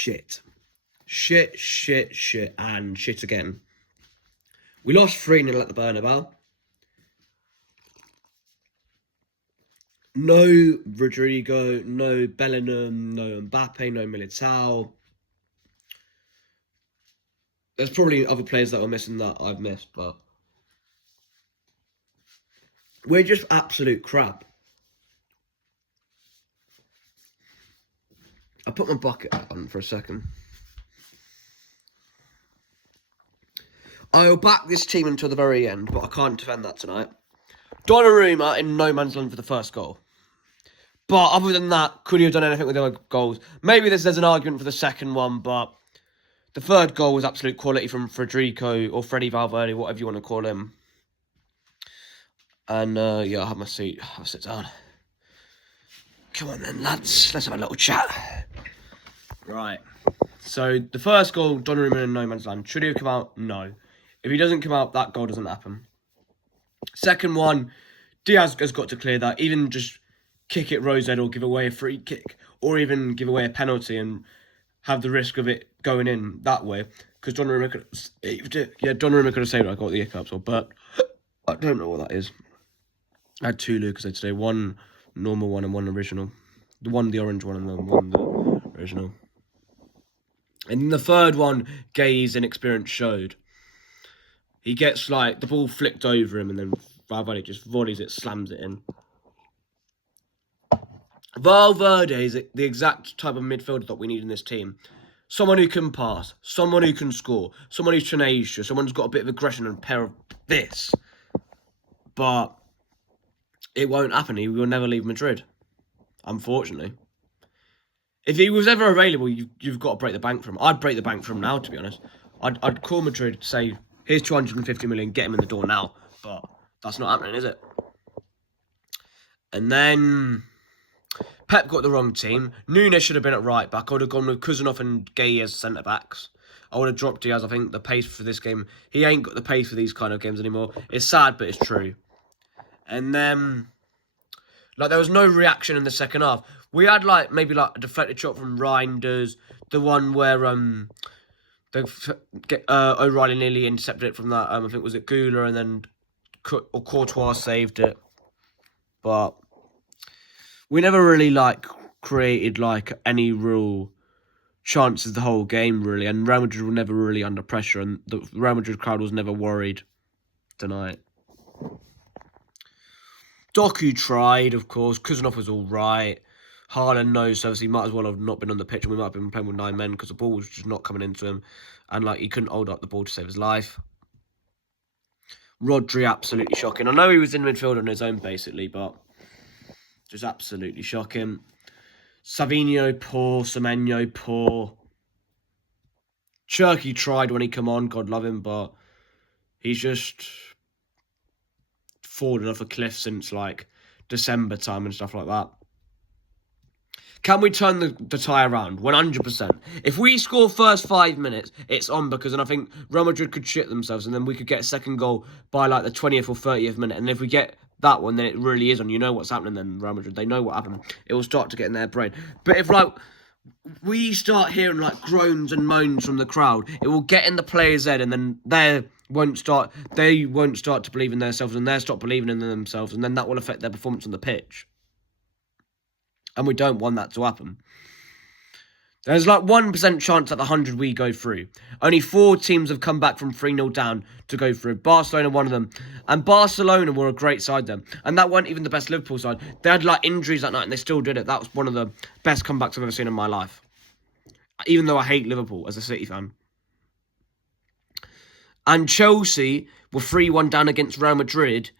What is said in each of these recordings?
shit. Shit, and shit again. We lost 3-0 at the Bernabeu. No Rodrigo, no Bellingham, no Mbappe, no Militao. There's probably other players that were missing that I've missed, but we're just absolute crap. I put my bucket on for a second. I'll back this team until the very end, but I can't defend that tonight. Donnarumma in no man's land for the first goal. But other than that, could he have done anything with the other goals? Maybe there's an argument for the second one, but the third goal was absolute quality from Federico or Freddy Valverde, whatever you want to call him. And yeah, I'll have my seat. I'll sit down. Come on then, lads. Let's have a little chat. Right. So the first goal, Donnarumma in no man's land. Should he have come out? No. If he doesn't come out, that goal doesn't happen. Second one, Diaz has got to clear that. Even just kick it Rosette or give away a free kick. Or even give away a penalty and have the risk of it going in that way. Because Donnarumma could have saved it. Yeah, Donnarumma could have saved it. I got the hiccups. But I don't know what that is. I had two Lucas today. One normal one and one original. The orange one, and then one the original. And the third one, Gay's inexperience showed. He gets, like, the ball flicked over him, and then Valverde just volleys it, slams it in. Valverde is the exact type of midfielder that we need in this team. Someone who can pass, someone who can score, someone who's tenacious, someone who's got a bit of aggression and a pair of this. But it won't happen. He will never leave Madrid, unfortunately. If he was ever available, you've got to break the bank from him. I'd break the bank from him now, to be honest. I'd call Madrid, say, here's 250 million, get him in the door now. But that's not happening, is it? And then Pep got the wrong team. Nunes should have been at right back. I would have gone with Kuzanov and Gay as centre backs. I would have dropped Diaz. I think the pace for this game, he ain't got the pace for these kind of games anymore. It's sad, but it's true. And then, like, there was no reaction in the second half. We had, like, maybe, like, a deflected shot from Reinders. The one where O'Reilly nearly intercepted it from that. I think, was it Gula? And then Courtois saved it. But we never really, like, created, like, any real chances the whole game, really. And Real Madrid were never really under pressure. And the Real Madrid crowd was never worried tonight. Doku tried, of course. Kuzanov was all right. Haaland knows, so he might as well have not been on the pitch, and we might have been playing with 9 men because the ball was just not coming into him, and like he couldn't hold up the ball to save his life. Rodri, absolutely shocking. I know he was in midfield on his own, basically, but just absolutely shocking. Savinho, poor. Semenyo, poor. Cherky tried when he come on, God love him, but he's just fallen off a cliff since, like, December time and stuff like that. Can we turn the tie around? 100%. If we score first 5 minutes, it's on, because then I think Real Madrid could shit themselves, and then we could get a second goal by like the 20th or 30th minute. And if we get that one, then it really is on. You know what's happening then, Real Madrid. They know what happened. It will start to get in their brain. But if, like, we start hearing, like, groans and moans from the crowd, it will get in the players' head, and then they won't start to believe in themselves, and they'll stop believing in themselves, and then that will affect their performance on the pitch. And we don't want that to happen. There's like 1% chance at the 100 we go through. Only 4 teams have come back from 3-0 down to go through. Barcelona, one of them. And Barcelona were a great side then. And that weren't even the best Liverpool side. They had like injuries that night and they still did it. That was one of the best comebacks I've ever seen in my life. Even though I hate Liverpool as a City fan. And Chelsea were 3-1 down against Real Madrid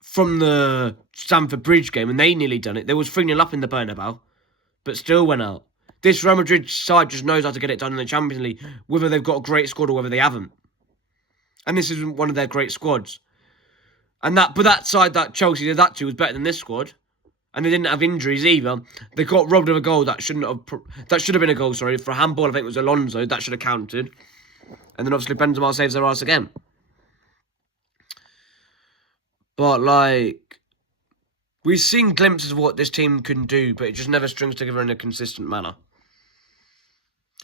from the Stamford Bridge game, and they nearly done it. There was 3-0 up in the Bernabeu, but still went out. This Real Madrid side just knows how to get it done in the Champions League, whether they've got a great squad or whether they haven't. And this isn't one of their great squads. But that side that Chelsea did that to was better than this squad. And they didn't have injuries either. They got robbed of a goal that should have been a goal, sorry. For a handball, I think it was Alonso. That should have counted. And then obviously Benzema saves their ass again. But, like, we've seen glimpses of what this team can do, but it just never strings together in a consistent manner.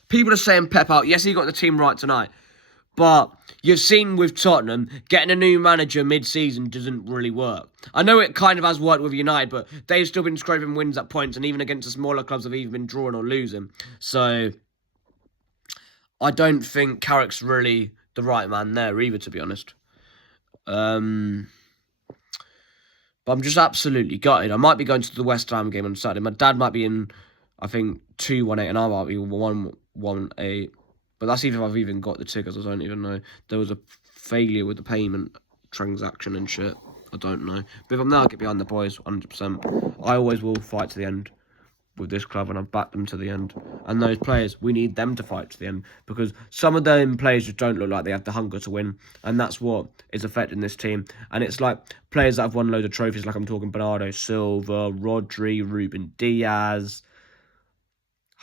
People are saying Pep out. Yes, he got the team right tonight. But you've seen with Tottenham, getting a new manager mid-season doesn't really work. I know it kind of has worked with United, but they've still been scraping wins at points, and even against the smaller clubs have either been drawing or losing. So I don't think Carrick's really the right man there either, to be honest. But I'm just absolutely gutted. I might be going to the West Ham game on Saturday. My dad might be in, I think, 218, and I might be 118. But that's even if I've even got the tickets. I don't even know. There was a failure with the payment transaction and shit. I don't know. But if I'm now, I'll get behind the boys 100%. I always will fight to the end with this club, and I've backed them to the end. And those players, we need them to fight to the end, because some of them players just don't look like they have the hunger to win, and that's what is affecting this team. And it's like players that have won loads of trophies, like I'm talking Bernardo Silva, Rodri, Ruben Diaz,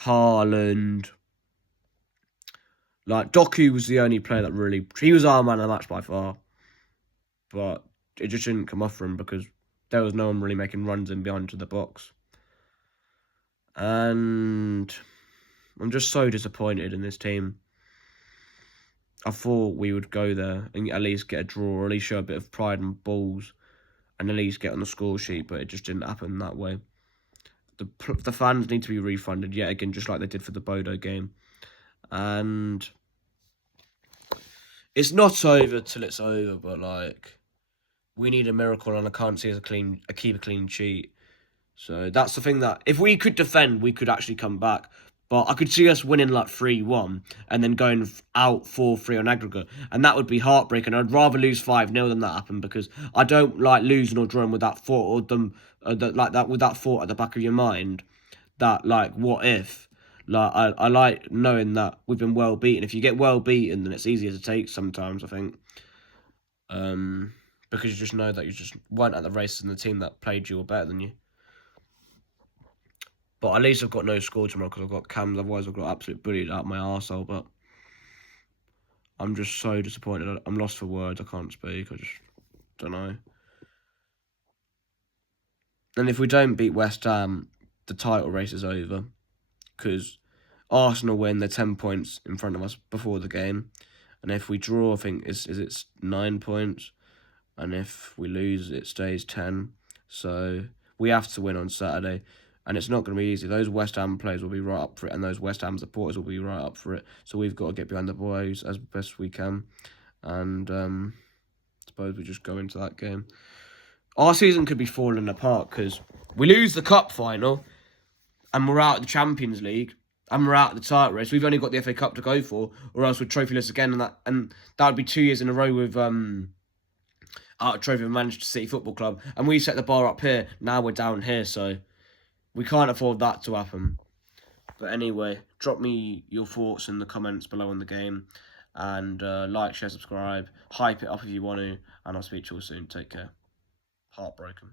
Haaland. Like, Doku was the only player that really... He was our man of the match by far. But it just didn't come off for him because there was no one really making runs in behind to the box. And I'm just so disappointed in this team. I thought we would go there and at least get a draw, or at least show a bit of pride and balls, and at least get on the score sheet, but it just didn't happen that way. The fans need to be refunded yet again, just like they did for the Bodo game. And it's not over till it's over, but like, we need a miracle, and I can't see us keep a clean sheet. So that's the thing, that if we could defend, we could actually come back. But I could see us winning like 3-1 and then going out 4-3 on aggregate, and that would be heartbreaking. I'd rather lose 5-0 than that happen, because I don't like losing or drawing with that thought, or with that thought at the back of your mind, that like, what if? Like, I like knowing that we've been well beaten. If you get well beaten, then it's easier to take sometimes, I think. Because you just know that you just weren't at the races, and the team that played you were better than you. But at least I've got no score tomorrow because I've got cams. Otherwise, I've got absolutely bullied out my arsehole. But I'm just so disappointed. I'm lost for words. I can't speak. I just don't know. And if we don't beat West Ham, the title race is over. Because Arsenal win, they're 10 points in front of us before the game. And if we draw, I think it's 9 points. And if we lose, it stays 10. So we have to win on Saturday. And it's not going to be easy. Those West Ham players will be right up for it, and those West Ham supporters will be right up for it. So we've got to get behind the boys as best we can. And I suppose we just go into that game. Our season could be falling apart because we lose the cup final, and we're out of the Champions League, and we're out of the title race. We've only got the FA Cup to go for, or else we're trophyless again, and that would be 2 years in a row with out of trophy of Manchester City Football Club. And we set the bar up here. Now we're down here, so we can't afford that to happen. But anyway, drop me your thoughts in the comments below on the game. And like, share, subscribe. Hype it up if you want to. And I'll speak to you all soon. Take care. Heartbroken.